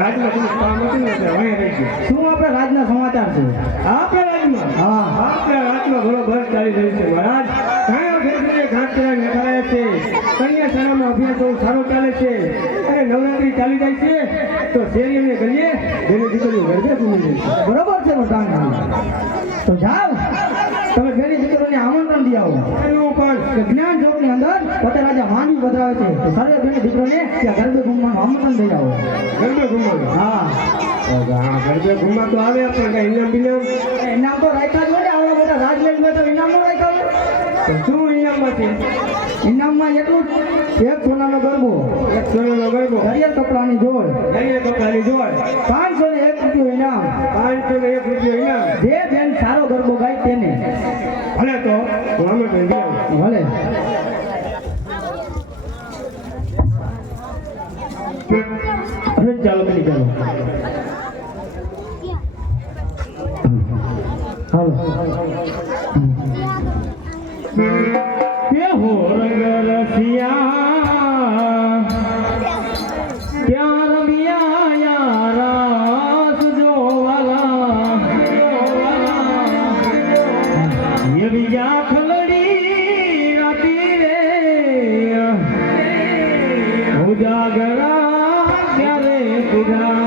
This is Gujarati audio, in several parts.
રાજમાં થોડું કામ હતું ને એટલે વહી રહી ગયું. શું આપણે રાજના સમાચાર છે? આપણે રાજમાં હા. આપણે રાજમાં બરોબર ચાલી રહ્યું છે મહારાજ. ઘણા ફેરફારે ઘાટ કર્યા નખાયા છે. કન્યા શાળામાં અભ્યાસ બહુ સારો ચાલે છે. અને નવરાત્રી ચાલી જાય છે તો શેરી અને ગલીએ જેની દીકરીઓ ગરબે ઘૂમી જાય છે. બરોબર છે પ્રધાનજી. તો જાઓ તમે બેની દીકરીઓને આમંત્રણ દી આવો. એનું પણ કે જ્ઞાન ચોકની અંદર પોતે રાજા માંડવી પધરાવે છે તો સર્વે બેની દીકરીઓને ત્યાં ગરબે ઘૂમવાનું આમંત્રણ દઈ આવો. ગરબે ઘૂમવાનું. હા. હા, ગરબે ઘૂમવા તો આવે પણ કઈ ઇનામ બિનામ ઇનામ તો રાખ્યા જ હોય ને આવડા મોટા રાજમહેલમાં તો ઇનામ નો રાખ્યા હોય. તો શું ઇનામમાં છે? ઇનામમાં એટલું જ એક સોનાનો ગરબો, એક સોનાનો ગરબો, હરિયર કપડાની જોડ, હરિયર કપડાની જોડ, 501 રૂપિયો ઇનામ, 501 રૂપિયો ઇનામ. જે બેન સારો ગરબો ગાય તેને. ભલે તો હું આમંત્રણ દઈ આવું. ભલે. અરે ચાલો પેલી ચાલો હાલો. કે હો રંગ રસિયા ત્યાં રમ્યા યારા સુજોવાલા એ બીજા ખલડી રાતી રે ઉજાગરા ત્યારે પૂજા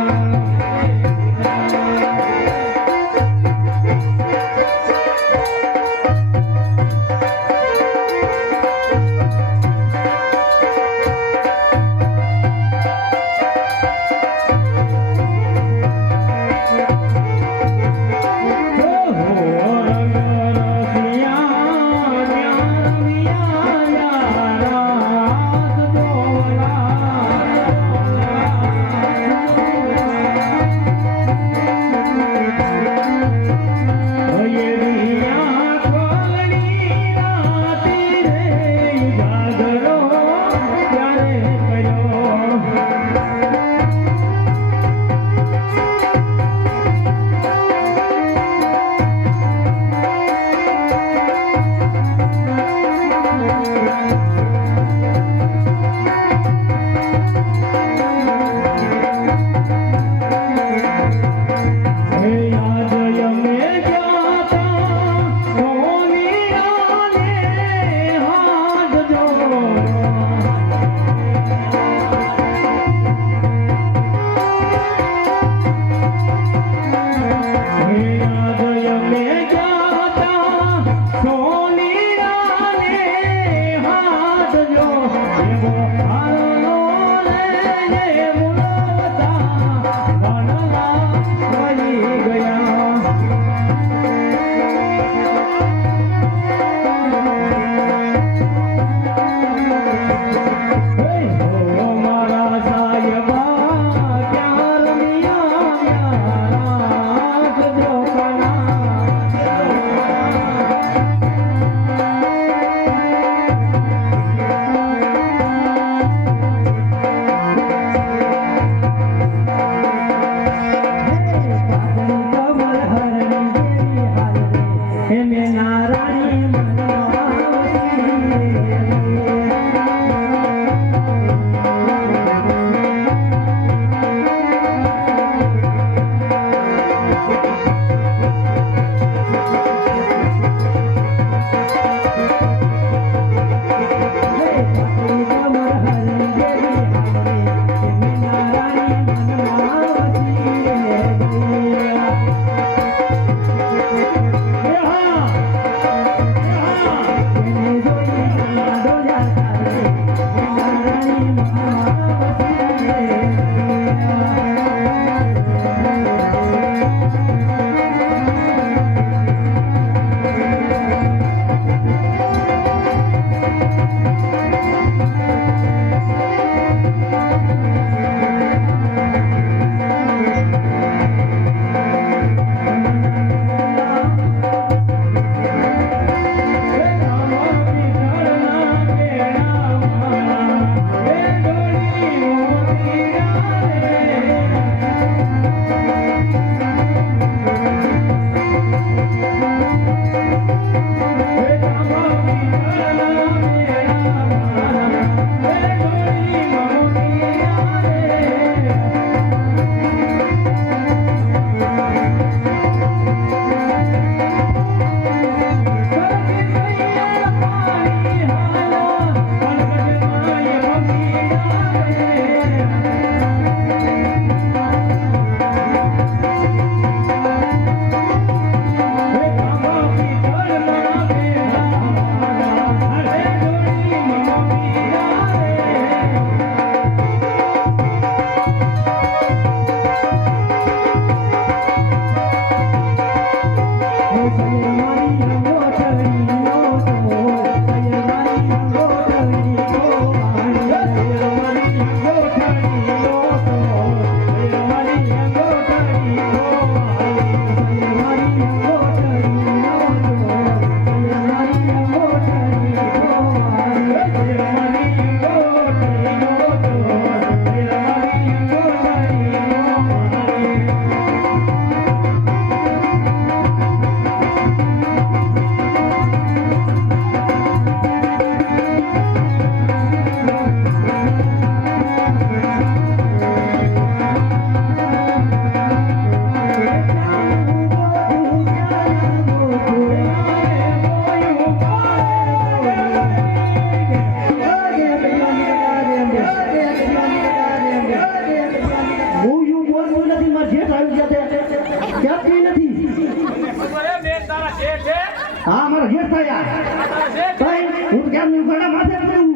આયા ભાઈ હું કેમ નહીં ગળા માથે પડું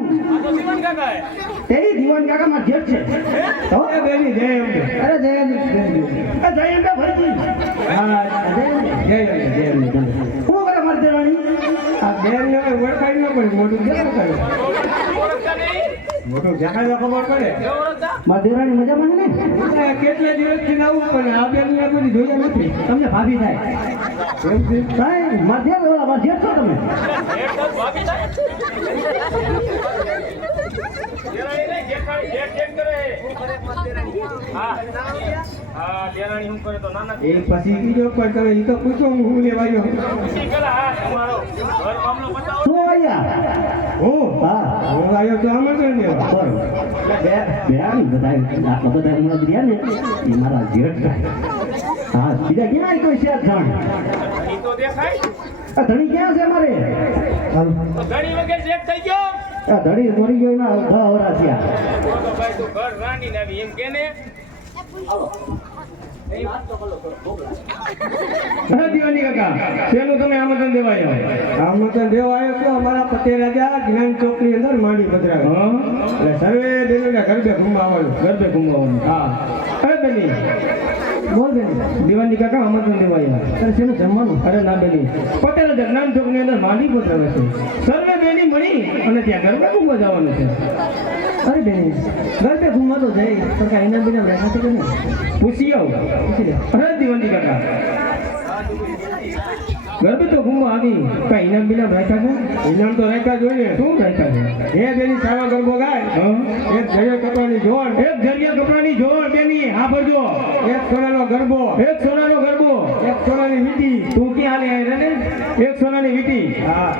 તે દીવાન કાકા માં જેઠ છે તો એ બેની જય અંબે. અરે જય જય અંબે. હા જય અંબે. હું કરે મારી દેરાણી આ બેન હવે ઓળખાઈ ન પડે મોટું ક્યાં કરે મોટું જખાય ખબર પડે મારી દેરાણી મજામાં છે ને એટલે કેટલા દિવસથી આવું પણ આ બેન ને કોઈ જોયા નથી તમને ભાભી થાય એમ છે? ભાઈ મારી દેર ઓલા મારી જેઠ છો તમે એ પછી બીજો કોઈ તમે ઈ તો પૂછો હું લેવાયો શું આયા હું હા હું આવ્યો તો આમંત્રણ દેવા બરોબર બેરાણી બધા આટલા બધા હમણાં રહ્યા ને એ મારા જેઠ થાય હા બીજા ક્યાં કોઈ છે ધણ આ ધણી ક્યાં છે મારે હાલ. આ ધણી મરી ગયો એના 10 વરા થયા હા દિવાની કાકા શેનું તમે આમંત્રણ દેવા આવ્યા આમંત્રણ દેવા આવ્યો છો અમારા પટેલ રાજા જ્ઞાન ચોક ની અંદર માંડી પધરાવે એટલે સર્વે બેનોના ગરબે ઘૂમવાનું હા અરે બેની બોલ બેન દિવાની કાકા આમંત્રણ દેવા આવ્યા અરે શેનું જમવાનું અરે ના બેની પટેલ રાજા જ્ઞાન ચોક ની અંદર માંડી પધરાવે છે સર્વે બેની મળી અને ત્યાં ગરબે ઘૂમવા જવાનું છે અરે બેન ગરબે ઘૂમવા તો જઈ તો કાંઈ એના બીના રહ્યા છે કે નહીં પૂછી આવું પૂછી લે અરે દિવાની કાકા ગરબે તો ઘૂમવા આવી કઈ ઇનામ બિનામ રાખ્યા છે ઇનામ તો રાખ્યા જોઈએ શું રાખ્યા છે એ બેની સાવા ગરબો ગાય એક જરિયા કપડાની જોડ બેની હા ભરજો એક સોનાનો ગરબો એક સોનાની વીટી તું ક્યાં હાલે આય રે એક સોનાની વીટી હા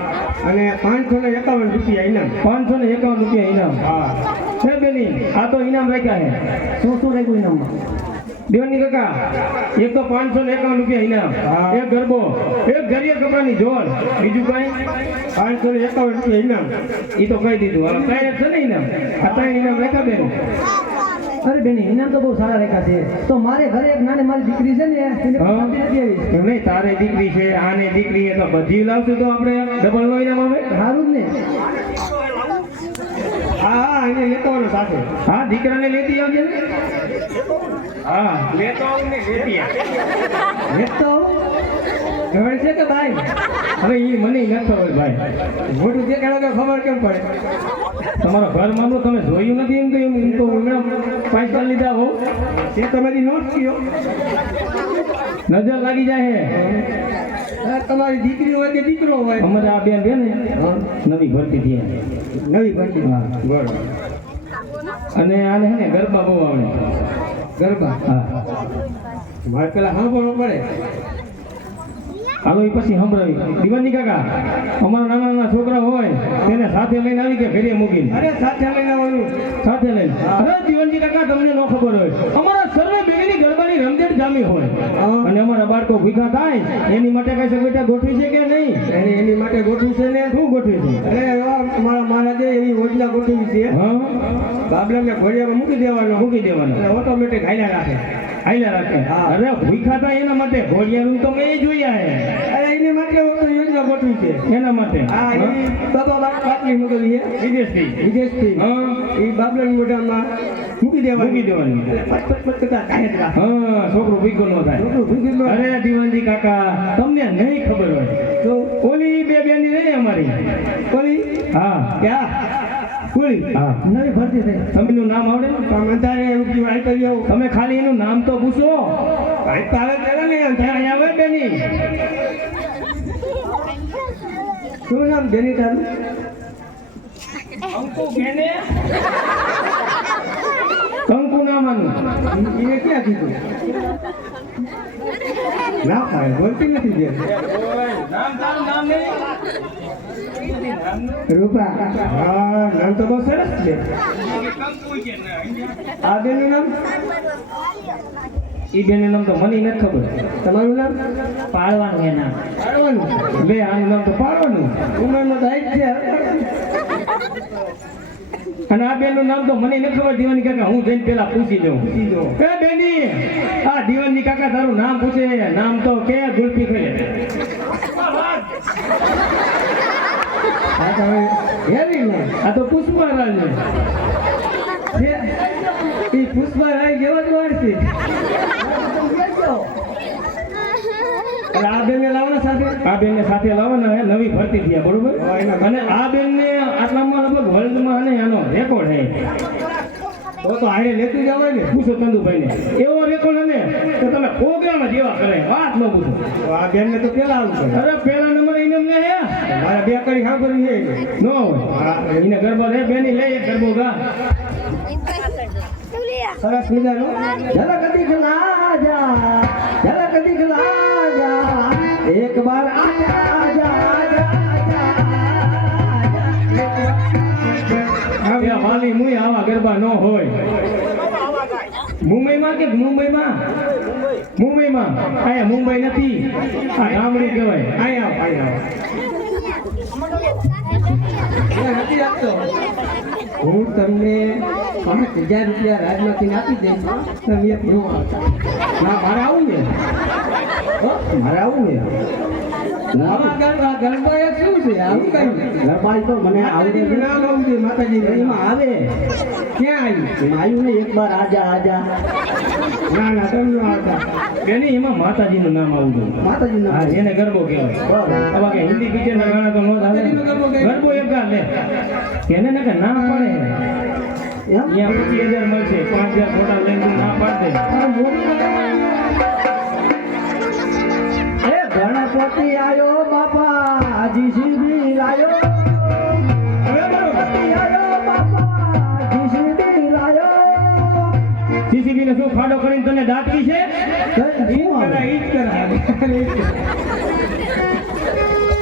અને 551 રૂપિયા ઇનામ 551 રૂપિયા ઇનામ હા હે બેની આ તો ઇનામ રાખ્યા છે શું શું રાખ્યું ઇનામમાં દેવની કાકા એક તો 551 રૂપિયા ઇનામ એક ગરબો એક ઘરિયા કપડાની જોડ બીજું કઈ 551 રૂપિયા ઇનામ ઈ તો કહી દીધું હવે કઈ છે ને ઇનામ આ ત્રણ ઇનામ રાખ્યા બેન અરે બેન ઇનામ તો બહુ સારા રાખ્યા છે તો મારે ઘરે એક નાની મારી દીકરી છે ને એને હા. નથી આવી એમ નહીં તારે દીકરી છે આને દીકરી છે તો બધી લાવશું તો આપણે ડબલ નો ઇનામ આવે સારું જ ને હા એને લેતો આવવાનો સાથે હા દીકરાને લેતી આવજે ને હા લેતો આવું ને લેતી આવ એક તો ઘર છે કે ભાઈ હવે ઈ મને ન ખબર ભાઈ મોટું દેખાડો તો ખબર કેમ પડે તમારો ઘર મામલો તમે જોયું નથી એમ તો હમણાં પૈસા લીધા હો તે તમારી નોટ કયો નજર લાગી જાય હે તમારી દીકરી હોય કે દીકરો હોય અમારે આ બેન છે ને નવી ભરતી થઈ નવી ભરતી હા બરોબર અને આને હે ને ગરબા બહુ આવે ગરબા હા મારે પેલા સાંભળવું પડે હાલો એ પછી સંભળાવી દિવાની કાકા અમારા નાના નાના છોકરા હોય તેને સાથે લઈને આવી કે ઘરે મૂકીને અરે સાથે લઈને આવવાનું સાથે લઈને અરે દિવાનજી કાકા તમને ન ખબર હોય અમારા સર્વે બેગની ગરબાની રમઝટ જામી હોય અને અમારા બાળકો ભીખા થાય એની માટે કઈ સગવડતા ગોઠવી છે કે નહીં એની માટે ગોઠવી છે ને શું ગોઠવી છે અરે અમારા મહારાજે એવી યોજના ગોઠવી છે હા બાબલાને ઘોડિયામાં મૂકી દેવાનો એટલે ઓટોમેટિક હાલ્યા રાખે અરે ભૂખા થાય એના માટે ઘોડિયાનું તો મેં જોયા હે અરે એની માટે યોજના ગોઠવી છે એના માટે હા એ બાબા બાટલી મોકલી છે વિદેશથી હા એ બાબલાની મોઢામાં મૂકી દેવાની પટ કાંઈ જ રાખે હા છોકરું ભૂખ્યું ન થાય અરે દિવાનજી કાકા તમને નહીં ખબર હોય તો ઓલી બે બેની રહી અમારી ઓલી હા ક્યાં કોળી હા નવી ભરતી થઈ તમનું નામ આવડે તમે તારે એવું વાય કરી આવો તમે ખાલી એનું નામ તો પૂછો ભાઈ તારે ચાલે ને ત્યાં આવે બેની શું નામ બેની તારું કંકુ બેને કંકુ નામ આનું એને ક્યાં કીધું ના પાડે બોલતી નથી બેન નામ તારું નામ નહીં રૂપા હા નામ તો બહુ સરસ છે આ બેનનું નામ ઈ બેનનું નામ તો મને નથી ખબર તમારું નામ પાડવાનું એ નામ પાડવાનું બે આનું નામ તો પાડવાનું ઉંમરમાં તો આઈ જ છે અને આ બેનનું નામ તો મને નથી ખબર દિવાની કાકા હું જઈને પેલા પૂછી દઉં એ બેની આ દિવાની કાકા તારું નામ પૂછે નામ તો કે ગુલપી ખાઈ આ તો હવે હેરી ને આ તો પુષ્પારાજ છે એ પુષ્પારાજ જેવા જ વાર છે એટલે આ બેનને લાવવાના સાથે આ બેનને સાથે લાવવાના હે નવી ભરતી થયા બરોબર અને આ બેનને આટલામાં લગભગ વર્લ્ડમાં ને આનો રેકોર્ડ હે તો આડે લેતું જવાય ને પૂછો ચંદુભાઈ ને એવો રેકોર્ડ ને તો તમે પ્રોગ્રામ જેવા કરે વાત ન પૂછો આ બેનને તો પેલા આવું છે અરે પેલા નંબર એને ને હે મારા બે કડી ખબર છે નો હોય એને ગરબો લે બેની લે એક ગરબો ગા સરસ મજાનો ઝલક દિખલા જા એક બાર આજા હવે હાલી મુય આવા ગરબા ન હોય મુંબઈમાં કે મુંબઈમાં આયા મુંબઈ નથી આ ગામડું કહેવાય આયા નથી આપતો હું તમને 5000 રૂપિયા રાજમાંથી આપી દઈશ તમે એક નો આવતા ના મારે આવું ને ગરબા એક શું છે આવું કઈ ગરબા તો મને આવડે છે. નામ આવું છે માતાજી એમાં આવે ક્યાં આવ્યું એમાં આવ્યું ને એક બાર આજા ના તમને આવતા બેની એમાં માતાજીનું નામ આવું છે માતાજી હા એને ગરબો કહેવાય હવે કે હિન્દી પિક્ચરના ગાણા તો નો આવે ગરબો એક ગા લે એને ને કે ના પડે એમ 25000 મળશે 5000 ફોટા લઈને ના પાડ દે એ ગણપતિ આયો બાપા જીસીબી લાયો ગણપતિ આયો બાપા જીસીબી લાયો જીસીબી ને શું ખાડો કરીને તને દાટવી છે શું આવે?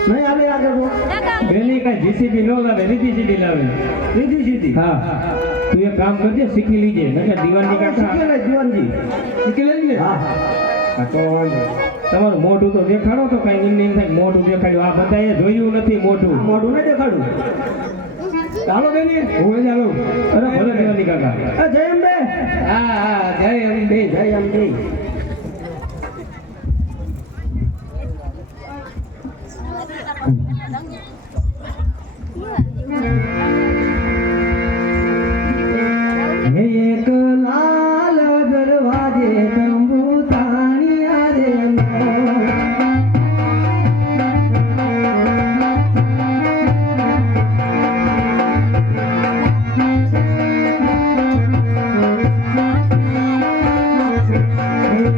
નહીં આવે આગળ બેની કઈ જીસીબી નો લાવે રીધી સીધી લાવે સીધી સીધી હા તું એક કામ કરજે શીખી લીજે નકર દીવાની કાકા શીખેલા જીવનજી શીખી લેજે હા હા તો તમારું મોઢું તો દેખાડો તો કઈ નિમ થાય મોઢું દેખાડ્યું આ બધાએ જોયું નથી મોઢું મોઢું ન દેખાડું ચાલો બેની હું ચાલો અરે ભલે દીવાની કાકા જય અંબે હા જય અંબે જય અંબે એક લાલ દરવાજે તંબુ તાણિયા રે એક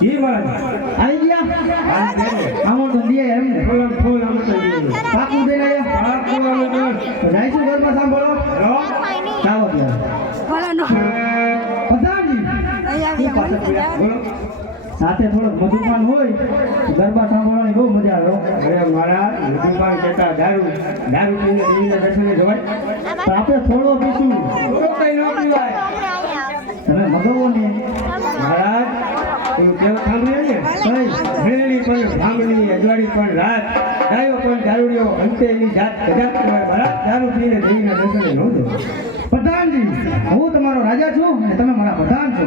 જી મહારાજ આવી ગયા આમાં તો દે એમ ને ફૂલ ફૂલ આમ તો દીધું. પાકું દે ને હા ફૂલ આમ તો તો જઈશું ઘરમાં સાંભળો ચાલો ત્યારે પ્રધાનજી શું પાછળ પડ્યા? બોલો. સાથે થોડોક મધુપાન હોય તો ગરબા સાંભળવાની બહુ મજા આવે હો. અરે મહારાજ મધુપાન કહેતા દારૂ દારૂ પીને દેવીના દર્શને જવાય. તો આપણે થોડો પીશું થોડો કઈ ન પીવાય. તમે મગવો ને મહારાજ એવું કેવું સાંભળ્યું ને ભણેલી પણ ભાંગણી અજવાળી પણ રાત ડાયો પણ દારૂડિયો અંતે એની જાત ગજાત કહેવાય. મહારાજ દારૂ પીને દેવીના દર્શને ન જવાય. પ્રધાનજી હું તમારો રાજા છું અને તમે મારા પ્રધાન છો.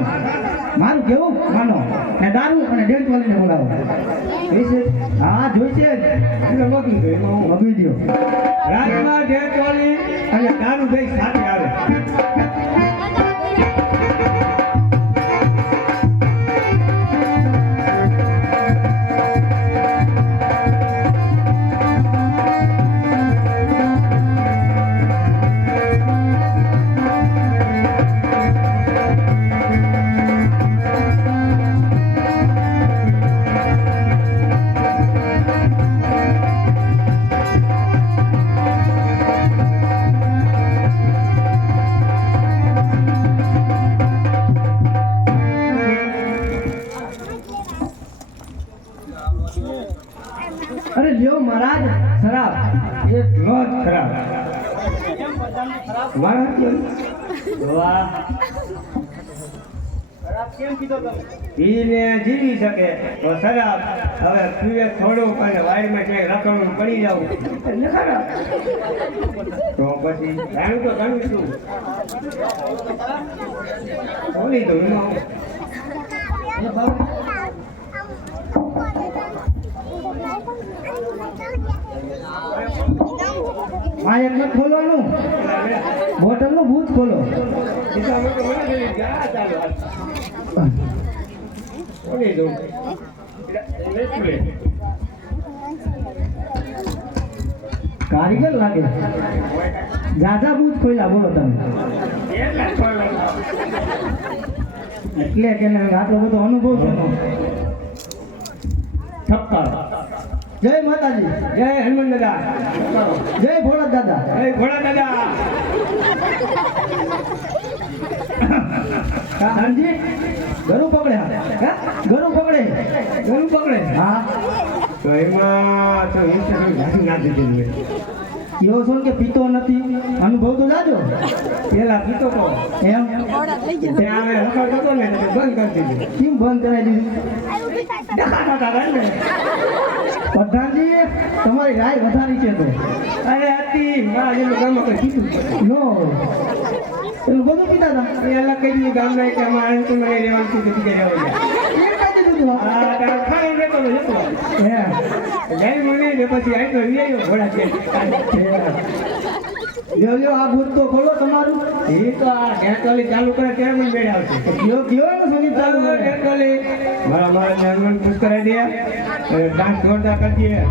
મારું કેવું માનો ને દારૂ અને ડેન્ટ વાલીને બોલાવો. જોઈશે? હા જોઈશે જ. એટલે મોકલી દો એમાં હું. મગવી દો. રાજમાં ઢેરચોલી અને દારૂ બે સાથે આવે. અરે લ્યો મહારાજ શરાબ. એટલો જ ખરાબ. મહારાજ વાહ પીને જીવી શકે તો શરાબ હવે પીવે થોડું અને વાયરમાં ક્યાંય રખડવું પડી જવું એટલે ખરાબ. તો પછી જાણું તો જાણું છું બોલી તો એમાં માયક ન ખોલવાનું બોટલ નું ભૂત ખોલો. સીતામાં તો મને પેલી ગયા ચાલો બોલી દઉં કારીગર લાગે. જાજા ભૂત ખોલ્યા બોલો તમે. એટલે કે ને આટલો બધો અનુભવ છે એનો. ઠપકાર. જય માતાજી, જય હનુમાન દાદા, જય ભોળા દાદા. જય ભોળા દાદા. હાજી ગરુ પકડે. હે ગરુ પકડે. ગળું પકડે. હા તો એમાં તો ઇન્સ્ટન્ટ ઘાસી નાખી દીધું. એવો છો કે પીતો નથી, અનુભવ તો જાજો. પેલા પીતો તો એમ ત્યાં અમે રખડતો હતો ને તો બંધ કરી દીધું. કેમ બંધ કરાવી દીધું? દેખાતા હતા ને. પ્રધાનજી તમારી રાય વધારી છે તો અરે હતી મારા જેનું ગામમાં કોઈ પીતું નો પેલું બધું પીતા હતા. એ અલગ કહી દીધું ગામના કે અમારે અંત મને રહેવાનું હતું કે રહેવાનું. એ કહી દીધું તું. હા તારા ખાલી રહેતો તો જતો. હે જઈ મને ને પછી આઈ તો લઈ આવ્યો ઘોડા કે લ્યો લ્યો આ ભૂત તો ખોલો તમારું. એ તો આ ઢેકલી ચાલુ કરે ત્યારે મને બેડ આવશે. કયો કયો એનું સંગીત ચાલુ કરે? ઢેકલી મારા હનુમાન ખુશ કરાવી દે અને ડાન્સ જોરદાર કરી દે.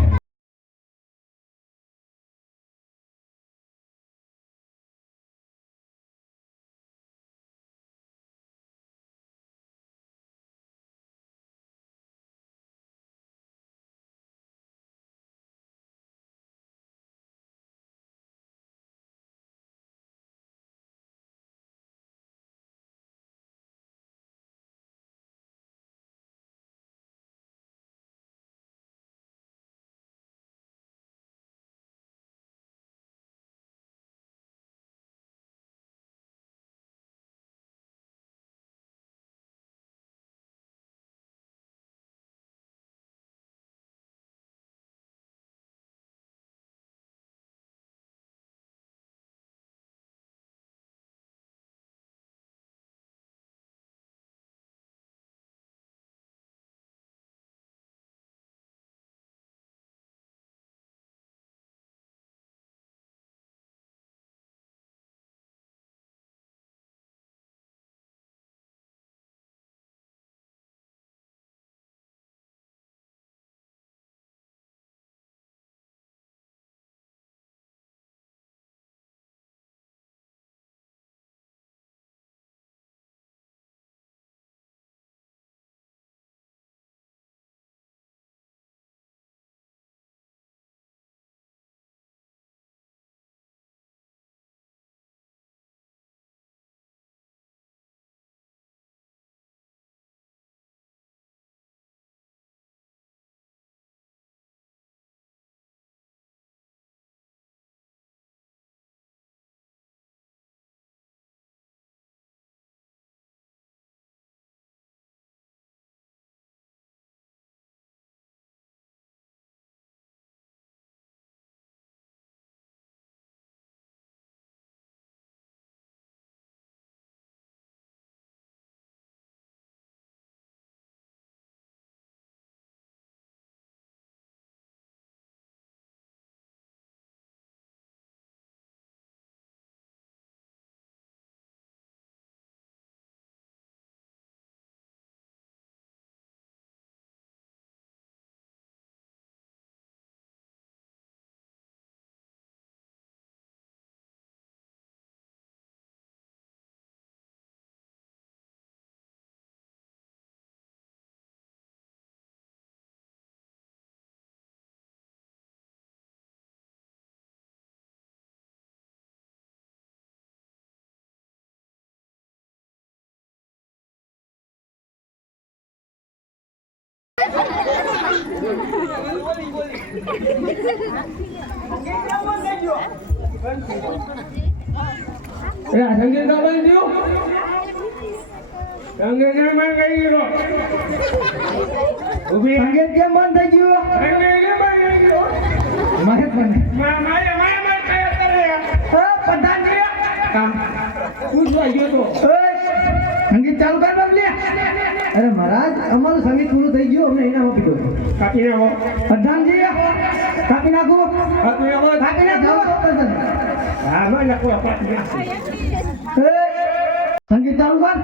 આ સંગીત તો બંધ થયું. સંગીત કેમ બંધ થઈ ગયો? ઊભી રાખ. સંગીત કેમ બંધ થઈ ગયું? સંગીત કેમ બંધ થઈ ગયો? મને પણ માયા કયા કરે? પ્રધાનજી કામ પૂછવા ગયો તો. સંગીત ચાલુ કર બાબલી. અરે મહારાજ અમારું સંગીત પૂરું થઈ ગયું, અમને ઇનામ આપી દો. કાપી નાખો. પ્રધાનજી કાપી નાખો. કાપી નાખો. કાપી નાખો. હા માં નાખો. કાપી નાખો. સંગીત ચાલુ કર.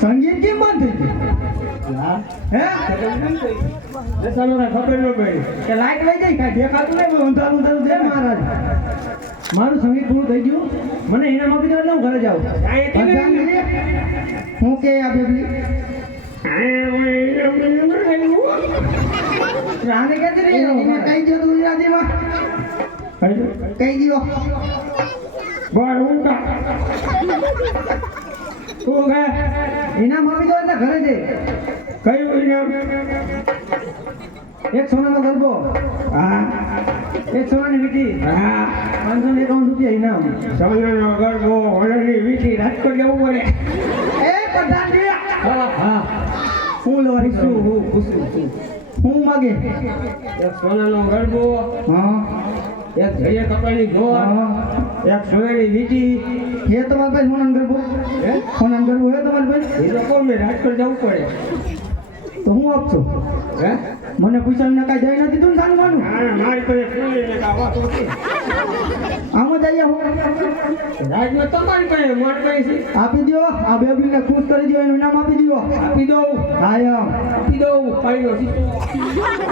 સંગીત કેમ બંધ થઈ ગયું? હે ખબર ન પડી કે લાઈટ લઈ જાય કાંઈ દેખાતું નહીં, અંધારું અંધારું છે મહારાજ. મારું સંગીત પૂરું થઈ ગયું, મને ઇનામ આપી દો એટલે હું ઘરે જાઉં. હું કે આ બેબલી રાને કહેતી રહી કઈ દો ગુજરાતીમાં કઈ દો બાર ઊંઘા તું ગયા ઇનામ આપી દો એટલે ઘરે જઈ. કયું ઇનામ? એક સોનાનો ગરબો, હા એક સોનાની વીટી, હા 551 રૂપિયા ઇનામ. સોનાનો ગરબો હોળની વીટી રાજકોટ જવું પડે. એ પ્રધાનજી હા હા હું લેવાની છું હું માગે એક સોનાનો ગરબો, હા એક જઈએ કપડાની જોર, હા એક સોનાની વીટી. હે તમારા ભાઈ સોનાનો ગરબો હે સોનાનો ગરબો હે તમારા ભાઈ? એ લોકો મેં રાજકોટ જવું પડે. તો હું આપશો હે મને પૂછાવીને કાંઈ જઈ નથી તું સાંગવાનું મારી પાસે ફૂલીને કાં વાત નથી. આમ જ જઈએ હું રાજમાં તમારી પાસે મારી પાસે છે. આપી દો આ બેબલીને ખુશ કરી દો એનું નામ આપી દો આપી દઉં હા એમ આપી દઉં પાણીનો સીધો.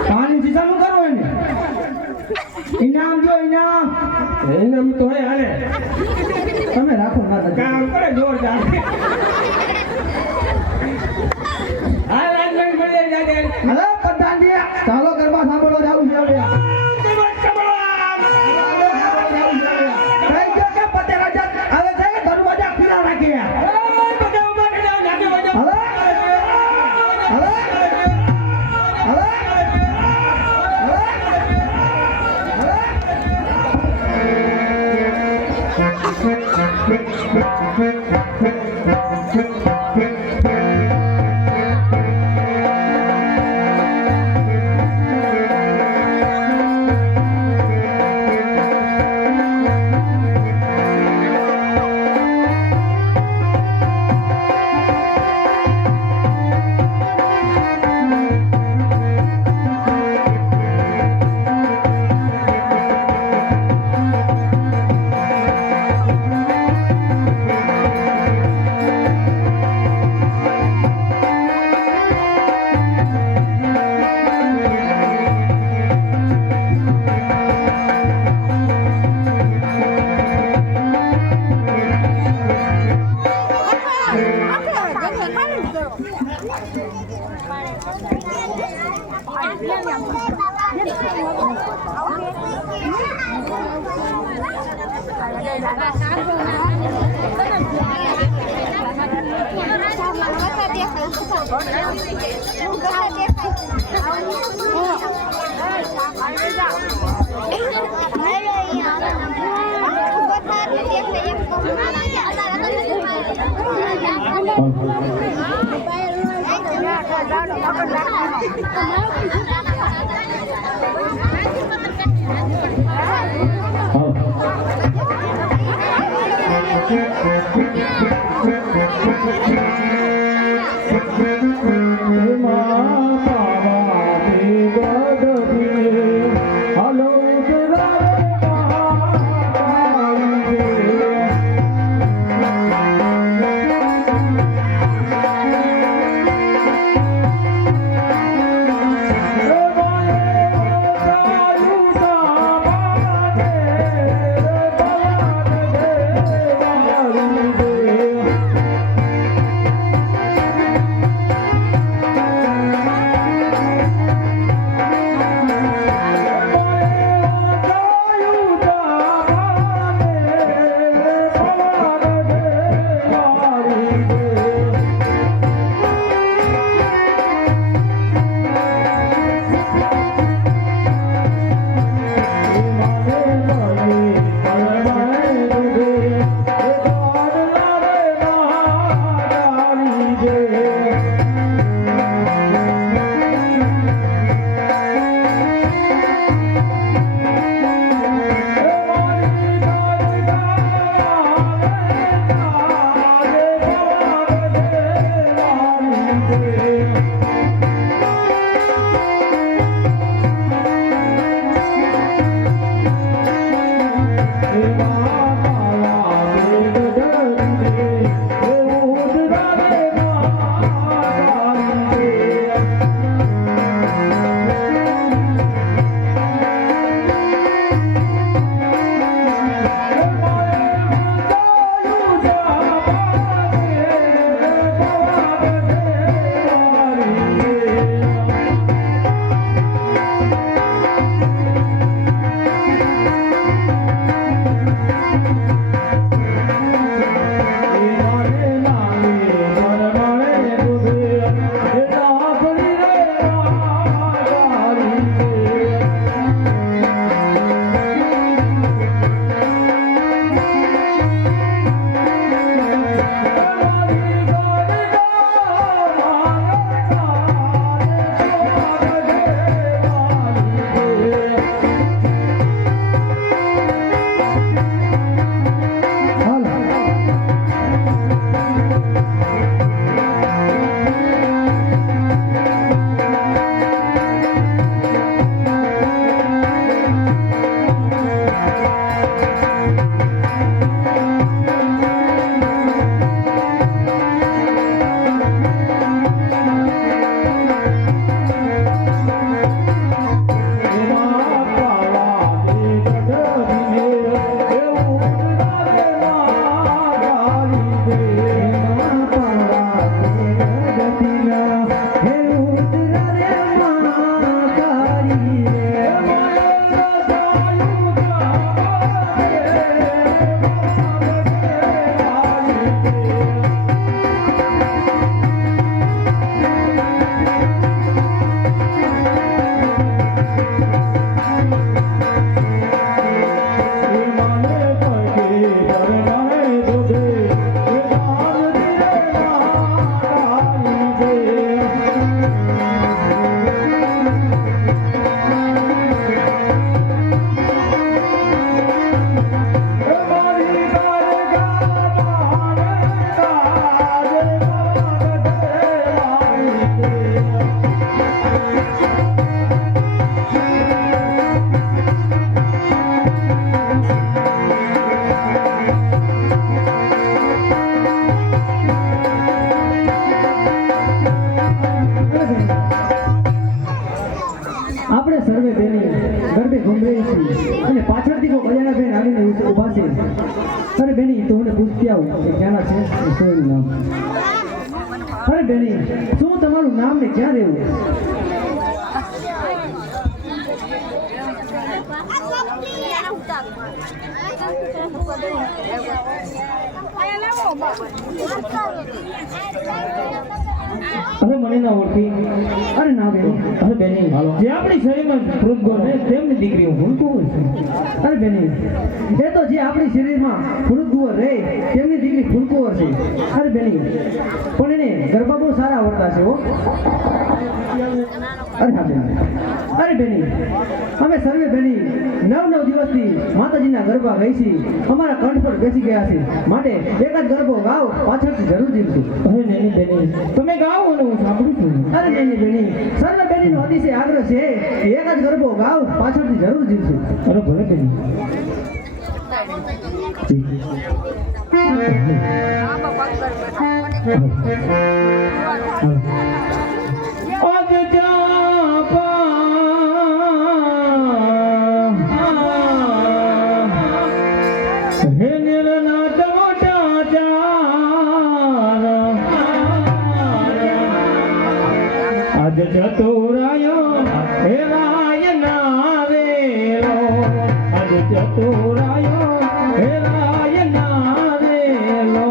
પાણી સીસાનું કરો એને ઇનામ જો ઇનામ એનામ તો હે હાલે તમે રાખો ના કામ કરે જોરદાર. હા રાજભાઈ મળી જાય હલો પ્રધાનજી ચાલો ગરબા સાંભળવા જાવું છે હવે કઈ ગયો કે પતે રાજા આવે છે કે દરવાજા ખુલ્લા રાખ્યા હલો હલો અરે બેની તો મને પૂછતી આવું કે ક્યાંના છે શું એનું નામ? અરે બેની શું તમારું નામ ને ક્યાં રહેવું? અરે મને ના ઓળખી. અરે ના બેની. અરે બેની જે આપણી શરીરમાં ફૂટગો ને તેમની દીકરી હું ભૂલકું છું. અરે બેની એ તો જે આપણી શરીરમાં ફૂટગુઓ રહે તેમની દીકરી ફૂલકુંવર છે. અરે બેની પણ એને ગરબા બહુ સારા આવડતા છે હો. અરે હા બેની. અરે બેની અમે સર્વે બેની 9 દિવસથી માતાજીના ગરબા ગઈ છીએ. અમારા કંઠ પર બેસી ગયા છે માટે એકાદ ગરબો ગાઓ પાછળથી જરૂર જીવશું. અરે નેની બેની તમે ગાઓ અને હું સાંભળું છું. અરે નેની બેની સર્વે બેનીનો અતિશય આગ્રહ છે કે એકાદ ગરબો ગાઓ પાછળથી જરૂર જીવશું. અરે ભલે બેની. ચતુરાયો હેરાય ના વેલો આજ ચતુરાયો હેરાય ના વેલો.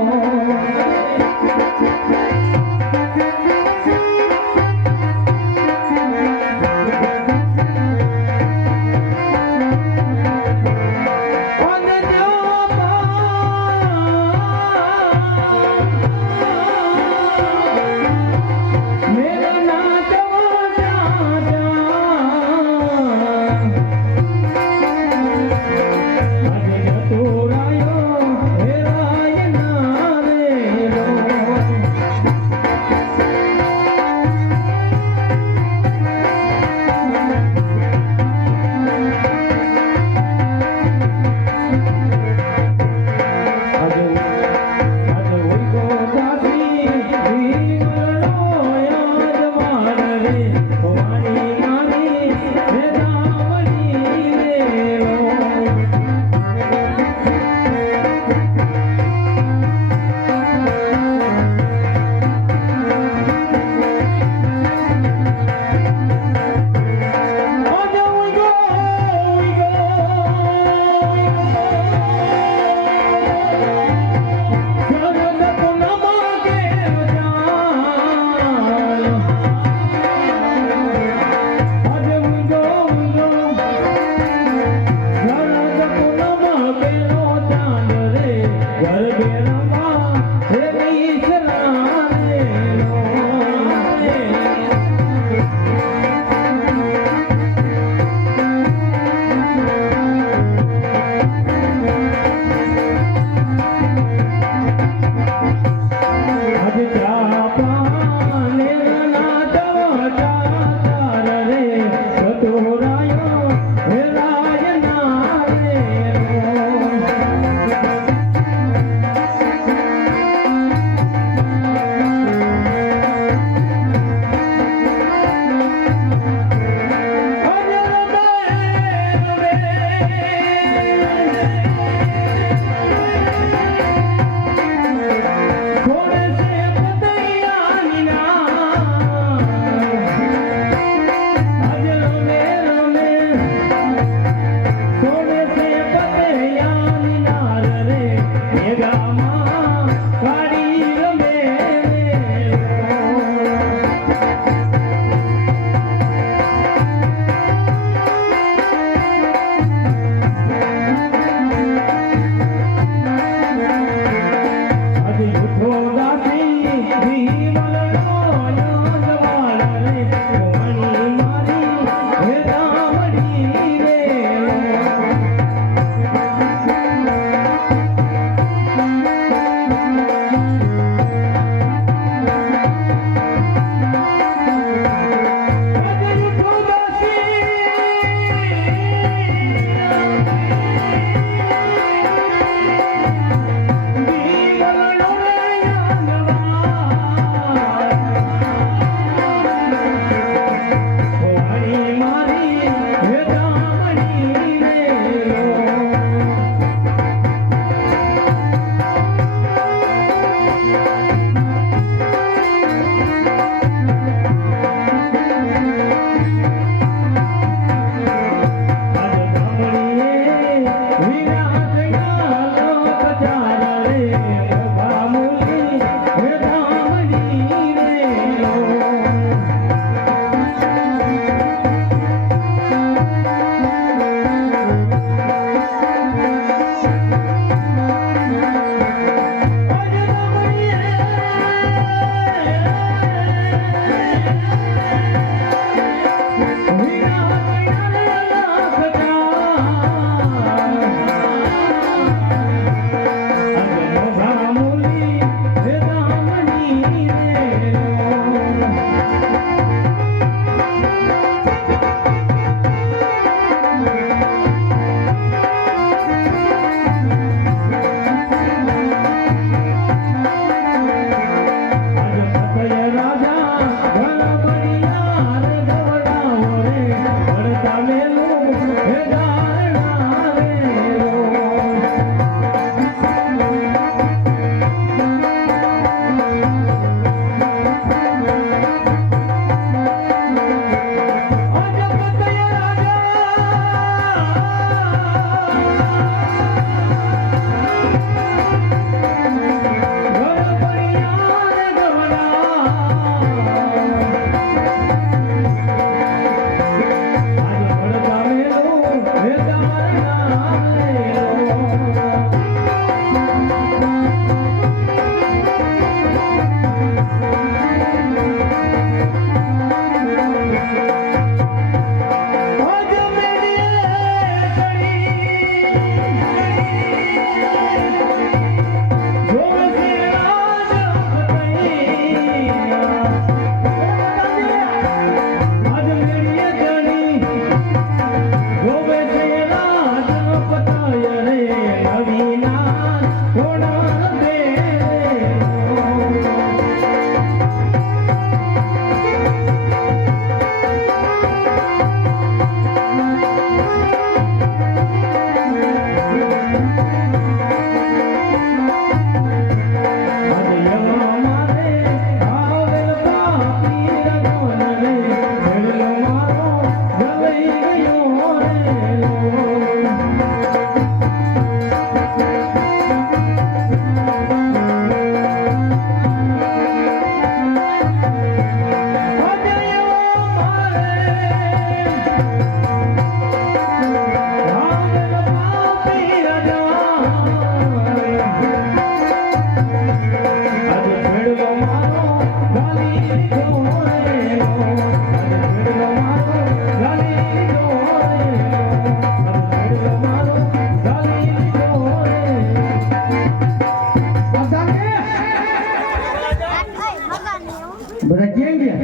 બધા ક્યાં ગયા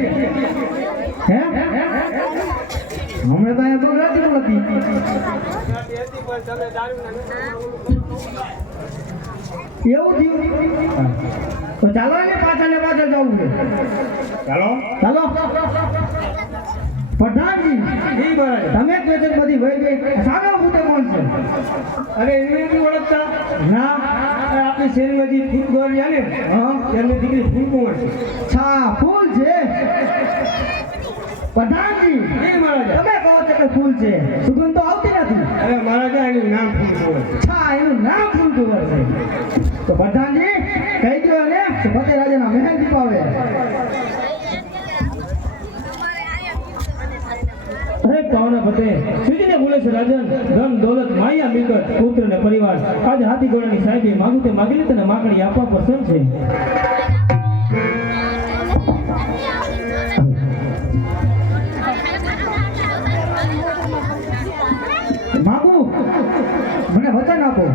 હે હમણાં તો અહીંયા બગડાતી નથી એવું થયું તો ચાલો ને પાછળ જવું છે ચાલો ચાલો પ્રધાનજી જી મહારાજ તમે જ બેઠક બધી વહી ગઈ સામે ઉભું કોણ છે અરે એમને નથી ઓળખતા ના આપણી શેરીમાંથી ફૂલ ગોળ ને હા એમની દીકરી ફૂલ કુંવર છે છા ફૂલ છે પ્રધાનજી જી મહારાજ તમે કહો છો કે ફૂલ છે સુગંધ તો આવતી નથી અરે મહારાજ એનું નામ ફૂલ કુંવર છે છા એનું નામ ફૂલ કુંવર છે તો પ્રધાનજી કહી દો ને કે ફતેહ રાજાના મહેલ દીપાવે અરે પાવના ફતેહ સીધીને બોલે છે રાજન ધન દોલત માયા મિલકત પુત્ર ને પરિવાર આજ હાથી ઘોડાની સાહેબી માગું તે માગી લે તને માગણી આપવા પસંદ છે માગુ મને વચન આપો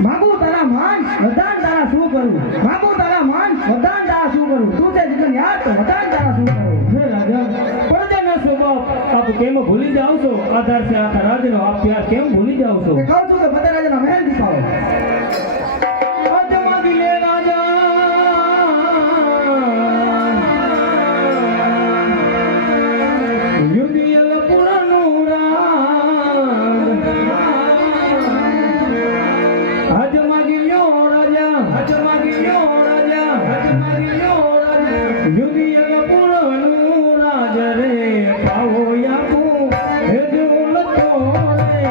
માગુ તારા માન વદાન તારા શું કરું માગુ તારા માન વદાન તારા શું કરું તું તે જીવન યાદ તો વદાન તારા શું કરું હે રાજન પડદાના સ્વભાવ આપ કેમ ભૂલી જાવ છો આધાર છે આખા રાજનો આપ પ્યાર કેમ ભૂલી જાવ છો કે કહું છું કે ફતેહ રાજાના મહેલ દીપાવો આજ માગી લે રાજા યુગિયલ પુરાનું રાજ આજ માગી લ્યો રાજા આજ માગી લ્યો રાજા આજ માગી લ્યો રાજા યુગિયલ પુરાનું રાજ રે પાવો યાકુ હે જો લતો રે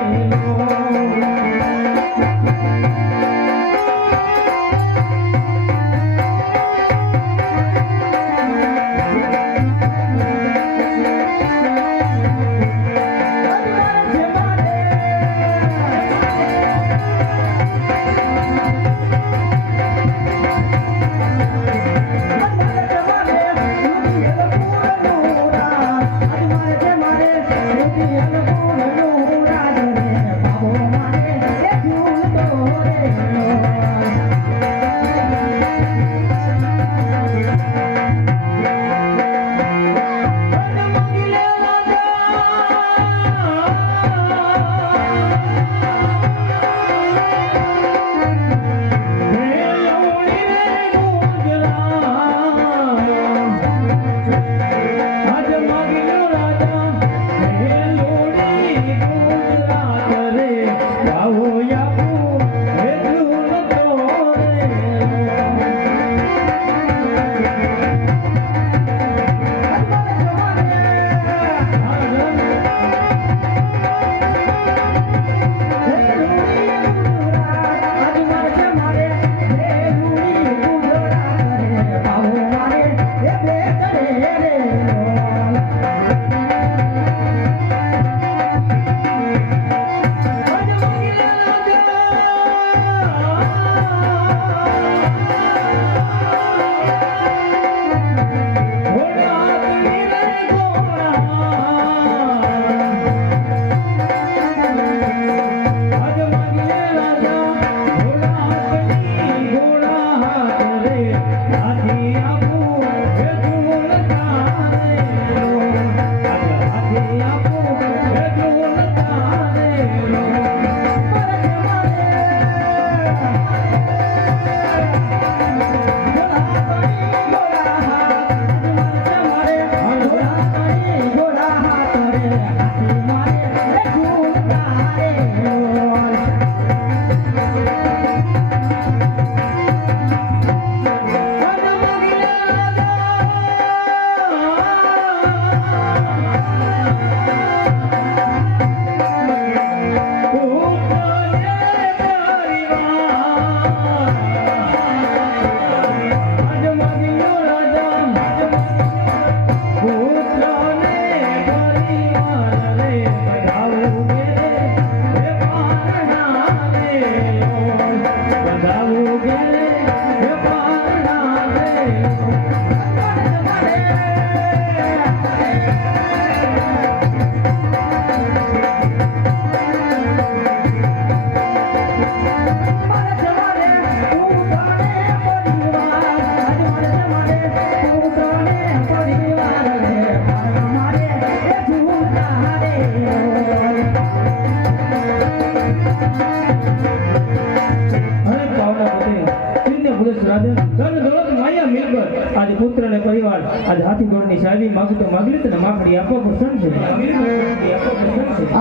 વાર આજ હાથી ગોળની સાહેબી માગું તો માગી લે તને માખડી આપવા પસંદ છે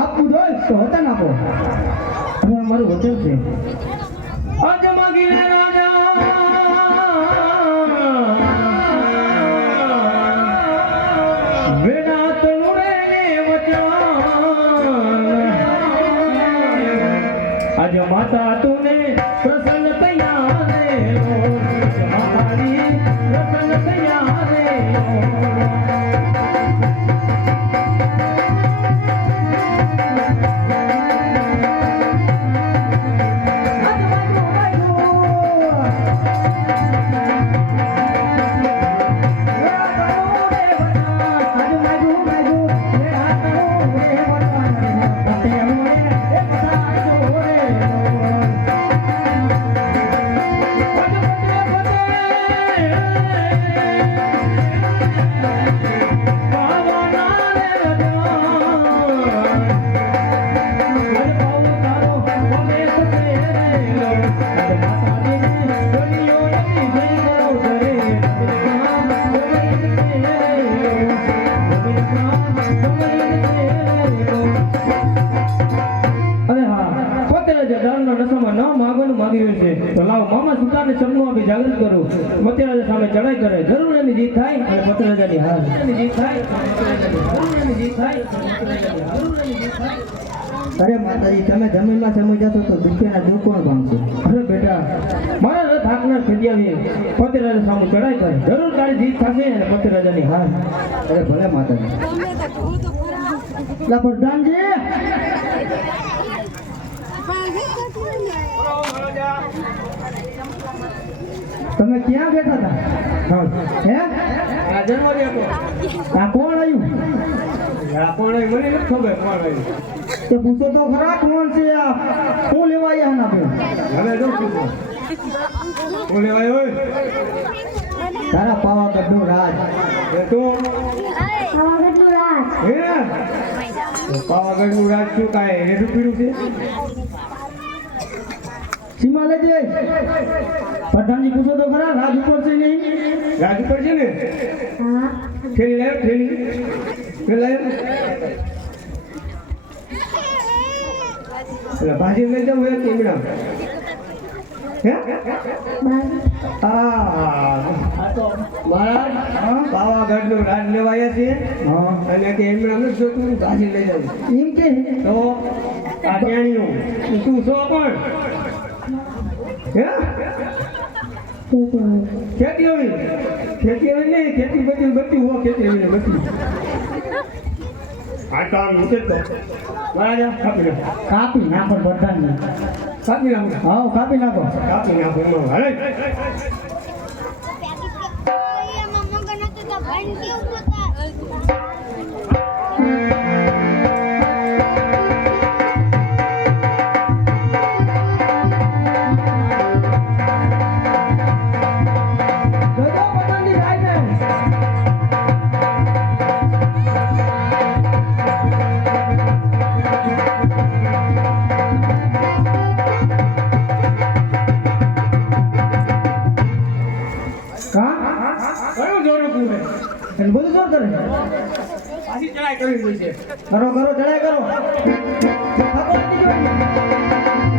આપવું જોઈએ તો વતન આપો. હવે અમારું વચન છે આજ માગી લે રાજા વેના તનુરે ને વચન આજ માતા તુને પ્રસન્ન તૈયાર રે મારી પ્રસન્ન તૈયાર રે તો લાવો મામા સુતાને ચમનું આપી જાગૃત કરું મત્યરાજા સામે ચડાઈ કરે જરૂર એની જીત થાય અને પત્રરાજાની હાર એની જીત થાય જરૂર એની જીત થાય અરે માતાજી તમે જમીનમાં સમય જશો તો દુખ્યાના દુઃખ કોણ ભાંગશે? અરે બેટા મારા રથ હાકનાર ખેડિયાવી પત્રરાજા સામે ચડાઈ કરે જરૂર તારી જીત થશે અને પત્રરાજાની હાર. અરે ભલે માતાજી. લા પ્રધાનજી તમે ક્યાં બેઠા હતા? હે આ જન્મ દેતો આ કોણ આવ્યું? આ કોણ આવ્યું? મને નથી ખબર કોણ આવ્યું. તે પૂછો તો ખરા કોણ છે આ? શું લેવા આવ્યા ના બે? હવે જો પૂછો કોણ લેવાય હોય તારા પાવાગઢનો રાજ. એ તો પાવાગઢનું રાજ. હે પાવાગઢનું રાજ શું કાંઈ રેડું પીડું છે? સીમા લેજે. પ્રધાનજી પૂછો તો ખરા રાજ ઉપર છે નહીં? રાજ ઉપર છે ને હા. થેલી લાવ્યો થેલી લાવ્યો એટલે ભાજી લઈ જવું હોય ટીમડા હે આ તો મહારાજ પાવાગઢનું રાજ લેવાયા છે હા અને કે એમના નથી જોતું ભાજી લઈ જવું એમ કે તો આ ટેણીઓ તું છો કોણ હે ખેતી હોય નહીં ખેતી બધી બધી હો ખેતી હોય બધી આ તો આમ મૂકે તો મહારાજા કાપી નાખો કાપી નાખો પ્રધાનજી. કાપી નાખો હા કાપી નાખો. કાપી નાખો એમાં હાલે મમ્મા બનાતે તો ભાઈ કેવું હોતા? ગજો પ્રધાનજી રાજ છે. કયું જોરું પૂરે એને બધું જોર કરે. પાછી ચડાઈ કરવી પડશે કરો કરો ચડાઈ કરો. થાકો નથી જોઈ.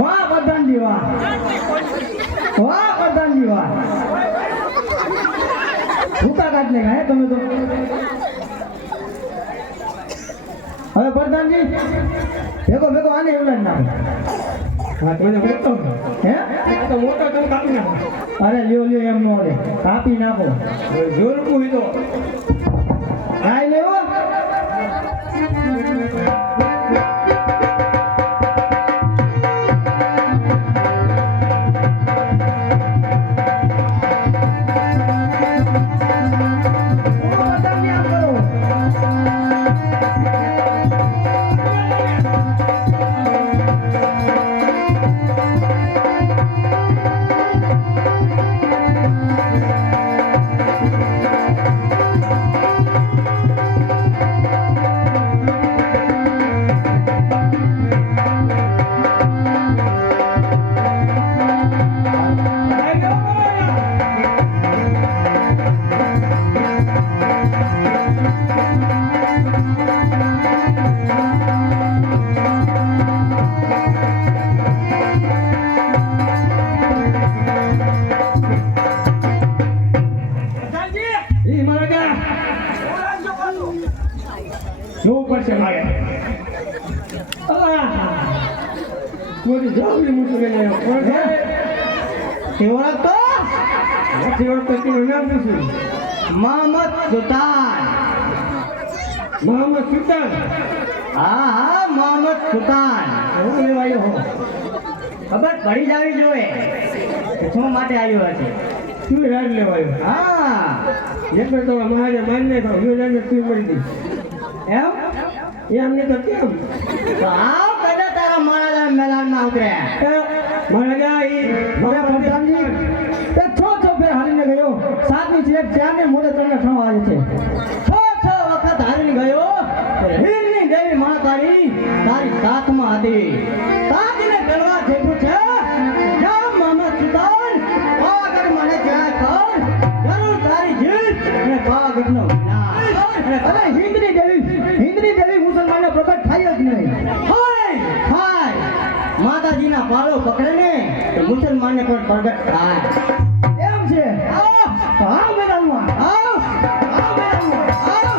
વાહ પ્રધાનજી વાહ. વાહ પ્રધાનજી વાહ. ભૂકા કાઢ લેગા હે તમે તો. હવે પ્રધાનજી ભેગો ભેગો આને ઉલાડ નાખો. હા તો મને મોટો હે તો મોટો તમે કાપી નાખો અરે લ્યો લ્યો એમ નો રે કાપી નાખો. જોરું પૂરી તો કાઈ લેવો. મોટી જાવડી મૂકી લઈને આવ્યો કોણ છે તે ઓળખતો નથી ઓળખતો તેનું નામ પૂછ્યું મોહમ્મદ સુલતાન મોહમ્મદ સુલતાન હા મોહમ્મદ સુલતાન હું લેવા આવ્યો હો ખબર પડી જાવી જોઈએ કે શું માટે આવ્યો હશે તું રાજ લેવા આવ્યો હા એક વાર તો મહારાજા મારી નાખ્યો યોજાને તું મળી ગઈ એમ એમને તો કેમ તો આવ કદાચ તારા મહારાજા મેદાનમાં ઉતરે મહારાજા એ મારા પ્રધાનજી તે છ ફેર હારીને ગયો સાતની છે ચારને મોઢે તમને ઠાવ આવે છે છ વખત હારીને ગયો હીરની દેવી માં તારી સાથમાં હતી તાજીને ગણવા જેટલું છે જા મોહમ્મદ સુલતાન પાવાગઢ મને જય કર જરૂર તારી જીત અને પાવાગઢનો વિનાશ અરે હિન્દની દેવી મુસલમાનને પ્રગટ થાય જ નહીં થાય માતાજીના પાળો પકડે ને તો મુસલમાનને પણ પ્રગટ થાય એમ છે આવ મેદાનમાં આવ મેદાનમાં આવ